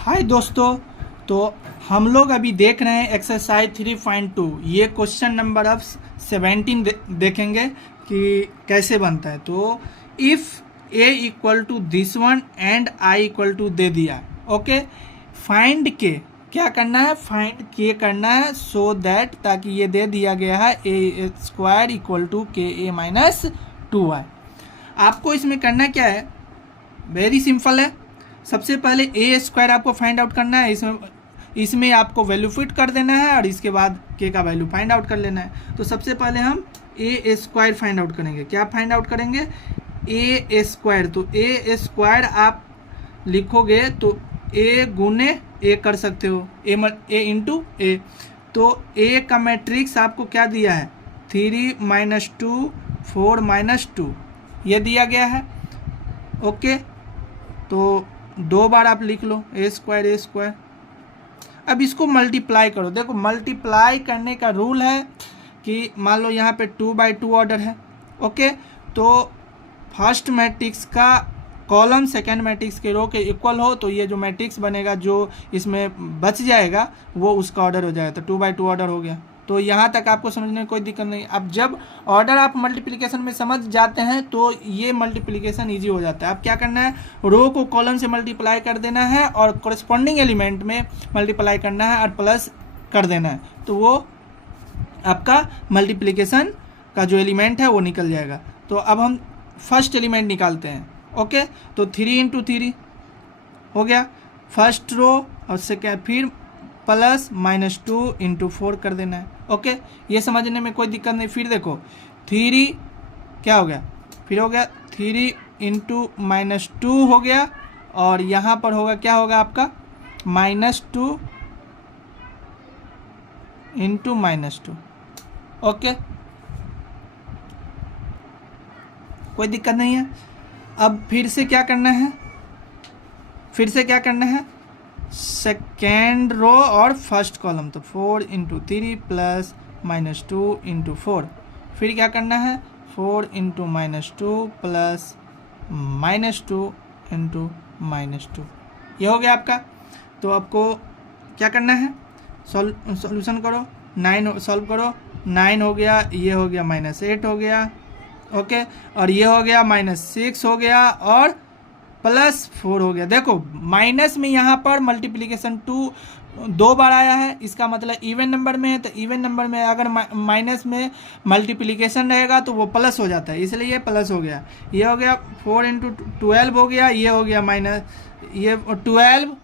हाय दोस्तों। तो हम लोग अभी देख रहे हैं एक्सरसाइज 3.2। ये क्वेश्चन नंबर अब 17 देखेंगे कि कैसे बनता है। तो if a equal to this one and I equal to दे दिया, ओके। फाइंड के क्या करना है, फाइंड के करना है सो दैट, ताकि ये दे दिया गया है ए square equal to K A minus 2y। आपको इसमें करना क्या है, वेरी सिंपल है। सबसे पहले ए स्क्वायर आपको फाइंड आउट करना है, इसमें आपको वैल्यू फिट कर देना है और इसके बाद के का वैल्यू फाइंड आउट कर लेना है। तो सबसे पहले हम ए स्क्वायर फाइंड आउट करेंगे। क्या फाइंड आउट करेंगे, ए स्क्वायर। तो ए स्क्वायर आप लिखोगे तो ए गुने ए कर सकते हो, ए इंटू ए। तो ए का मैट्रिक्स आपको क्या दिया है, 3 - 2 4 - 2 ये दिया गया है, ओके। तो दो बार आप लिख लो ए स्क्वायर। अब इसको मल्टीप्लाई करो। देखो मल्टीप्लाई करने का रूल है कि मान लो यहाँ पे 2/2 ऑर्डर है, ओके। तो फर्स्ट मैट्रिक्स का कॉलम सेकेंड मैट्रिक्स के रो के इक्वल हो तो ये जो मैट्रिक्स बनेगा, जो इसमें बच जाएगा, वो उसका ऑर्डर हो जाएगा। तो 2/2 ऑर्डर हो गया। तो यहाँ तक आपको समझने में कोई दिक्कत नहीं। अब जब ऑर्डर आप मल्टीप्लिकेशन में समझ जाते हैं तो ये मल्टीप्लिकेशन इजी हो जाता है। अब क्या करना है, रो को कॉलम से मल्टीप्लाई कर देना है और कॉरेस्पॉन्डिंग एलिमेंट में मल्टीप्लाई करना है और प्लस कर देना है। तो वो आपका मल्टीप्लिकेशन का जो एलिमेंट है वो निकल जाएगा। तो अब हम फर्स्ट एलिमेंट निकालते हैं, ओके। तो 3 × 3 हो गया फर्स्ट रो, और सेकेंड फिर प्लस -2 × 4 कर देना है, ओके। ये समझने में कोई दिक्कत नहीं। फिर देखो 3 क्या हो गया, फिर हो गया 3 × -2 हो गया, और यहाँ पर होगा क्या होगा आपका -2 × -2, ओके। कोई दिक्कत नहीं है। अब फिर से क्या करना है, सेकेंड रो और फर्स्ट कॉलम। तो 4 × 3 प्लस -2 × 4। फिर क्या करना है, 4 × -2 प्लस -2 × -2। ये हो गया आपका। तो आपको क्या करना है, सॉल्यूशन करो, 9 सॉल्व करो। 9 हो गया, ये हो गया -8 हो गया, ओके। और ये हो गया -6 हो गया और +4 हो गया। देखो माइनस में यहाँ पर मल्टीप्लिकेशन 2 दो बार आया है, इसका मतलब इवन नंबर में है। तो इवन नंबर में अगर माइनस में मल्टीप्लिकेशन रहेगा तो वो प्लस हो जाता है, इसलिए ये प्लस हो गया। ये हो गया 4 × 12 हो गया, ये हो गया ये 12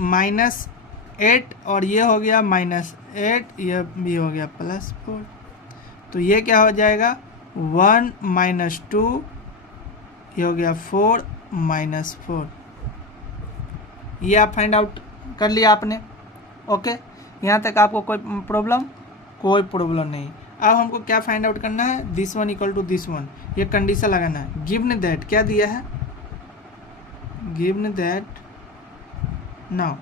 -8, और ये हो गया -8, ये भी हो गया +4। तो ये क्या हो जाएगा 1 - 2, ये हो गया 4 - 4। ये आप फाइंड आउट कर लिया आपने, ओके। यहाँ तक आपको कोई प्रॉब्लम नहीं। अब हमको क्या फाइंड आउट करना है, this one equal to this one, ये कंडीशन लगाना है। गिवन दैट क्या दिया है, given that now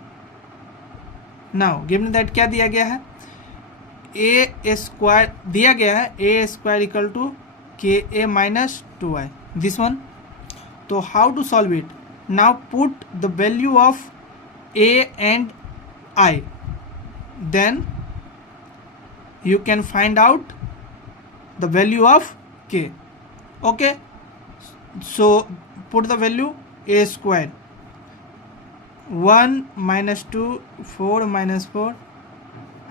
given that क्या दिया गया है, ए स्क्वायर दिया गया है, ए square equal to K A minus 2y, this one. तो how to solve it, now put the value of a and I, then you can find out the value of k, okay. So put the value a square, 1 - 2 4 - 4.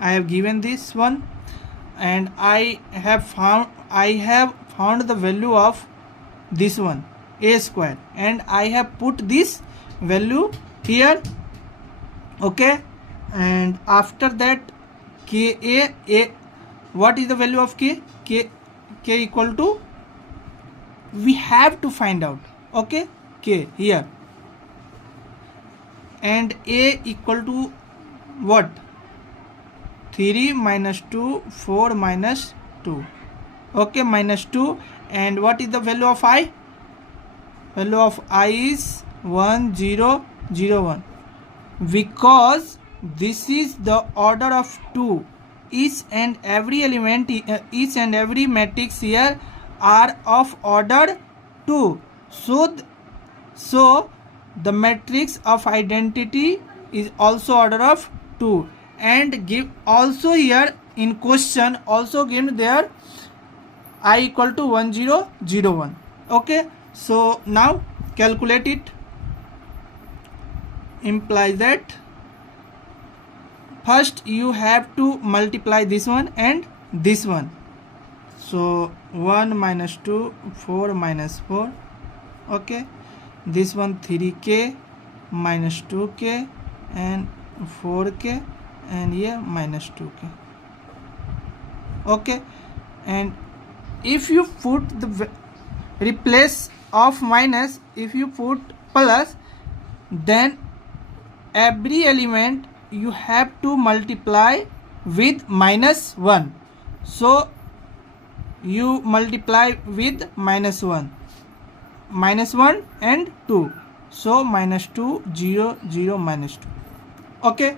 I have given this one, and I have found the value of this one a square, and I have put this value here, okay. And after that a what is the value of k equal to, we have to find out, okay, k here, and a equal to what, 3 - 2 4 - 2, okay, -2. And what is the value of I, value of I is 1 0 0 1, because this is the order of 2. Each and every element, each and every matrix here are of order 2. So the matrix of identity is also order of 2, and give also here in question also given there I equal to 1 0 0 1. Okay, so now calculate it. Implies that first you have to multiply this one and this one. So 1 minus 2 4 minus 4. Okay, this one 3k minus 2k and 4k and here minus 2k. Okay, and if you put the replace of minus, if you put plus, then every element you have to multiply with minus 1. So you multiply with minus 1 and 2. So minus 2 0 0 minus 2. Okay,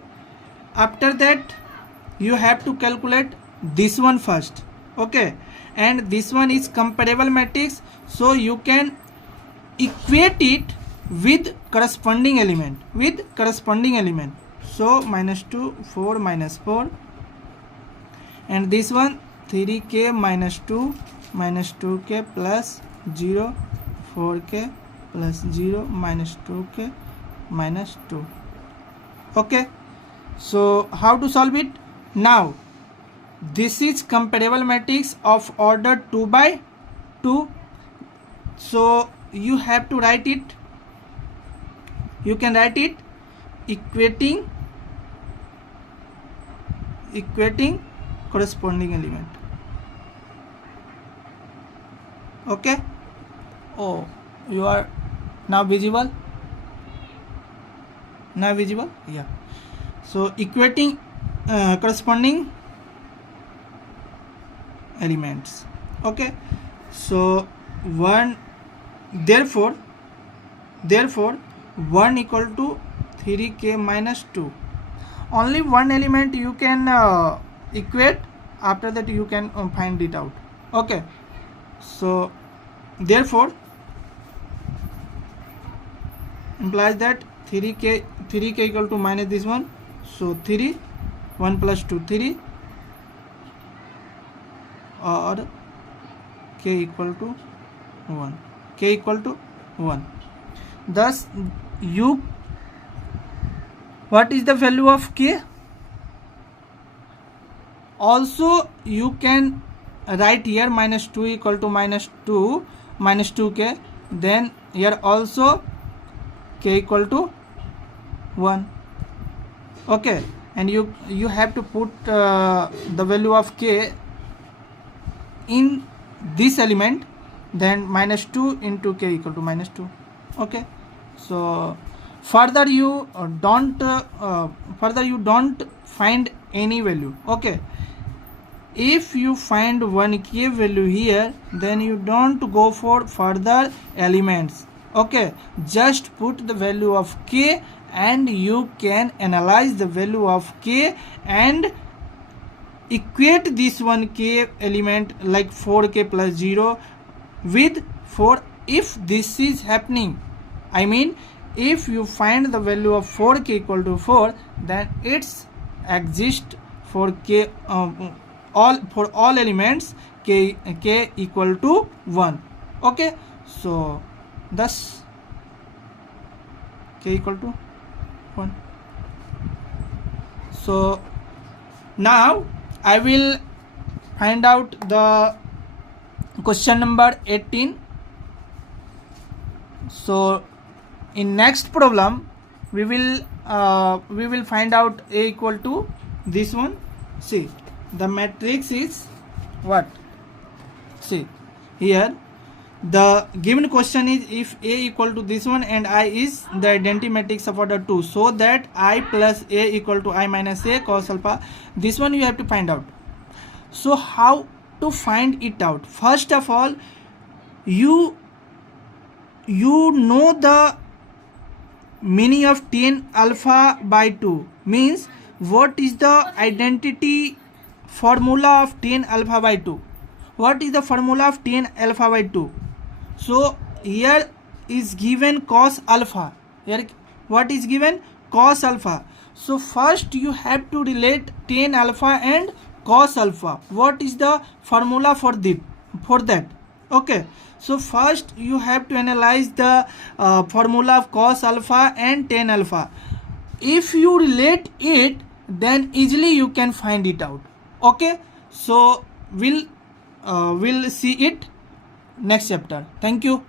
after that you have to calculate this one first. Okay, and this one is comparable matrix, so you can equate it with corresponding element, so minus 2 4 minus 4, and this one 3k minus 2 minus 2k plus 0 4k plus 0 minus 2k minus 2. Okay, so how to solve it? Now this is comparable matrix of order 2 by 2, so you have to write it, you can write it equating corresponding element. Okay, oh, you are now visible, yeah. So equating corresponding elements. Okay, so 1, therefore 1 equal to 3k minus 2. Only one element you can equate, after that you can find it out. Okay, so therefore implies that 3k equal to minus this one, so 3 1 plus 2 3, or k equal to 1. Thus you, what is the value of k? Also you can write here minus 2 equal to minus 2k, then here also k equal to 1. Okay, and you have to put the value of k in this element, then minus 2 into k equal to minus 2. Okay, so further you don't find any value. Okay, if you find 1k value here, then you don't go for further elements. Okay, just put the value of k and you can analyze the value of k and equate this 1k element like 4k plus 0 with 4. If this is happening, I mean if you find the value of 4k equal to 4, then it's exist for k for all elements k equal to 1. Okay, so thus k equal to 1. So now I will find out the question number 18. So in next problem we will find out a equal to this one. See, the matrix is what? See here, the given question is if a equal to this one and I is the identity matrix of order 2, so that I plus a equal to I minus a cos alpha. This one you have to find out. So how to find it out? First of all, you know the meaning of tan alpha by 2, means what is the identity formula of tan alpha by 2? What is the formula of tan alpha by 2? So here is given cos alpha. Here what is given? Cos alpha. So first you have to relate tan alpha and cos alpha. What is the formula for that? Okay, so first you have to analyze the formula of cos alpha and tan alpha. If you relate it, then easily you can find it out. Okay, so we'll see it next chapter. Thank you.